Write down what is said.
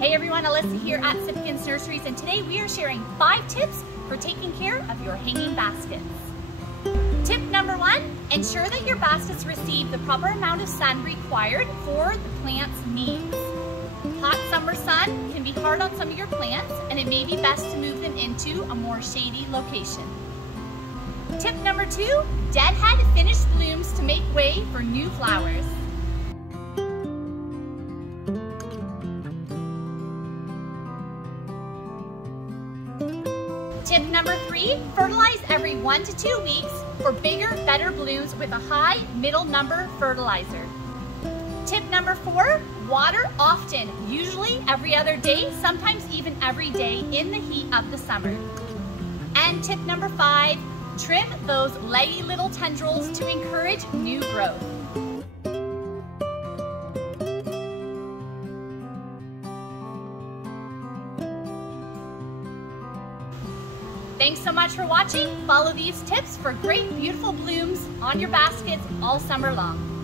Hey everyone, Alyssa here at Simpkins Nurseries, and today we are sharing 5 tips for taking care of your hanging baskets. Tip number 1, ensure that your baskets receive the proper amount of sun required for the plant's needs. Hot summer sun can be hard on some of your plants, and it may be best to move them into a more shady location. Tip number 2, deadhead finished blooms to make way for new flowers. Tip number 3, fertilize every 1 to 2 weeks for bigger, better blooms with a high middle number fertilizer. Tip number 4, water often, usually every other day, sometimes even every day in the heat of the summer. And tip number 5, trim those leggy little tendrils to encourage new growth. Thanks so much for watching. Follow these tips for great, beautiful blooms on your baskets all summer long.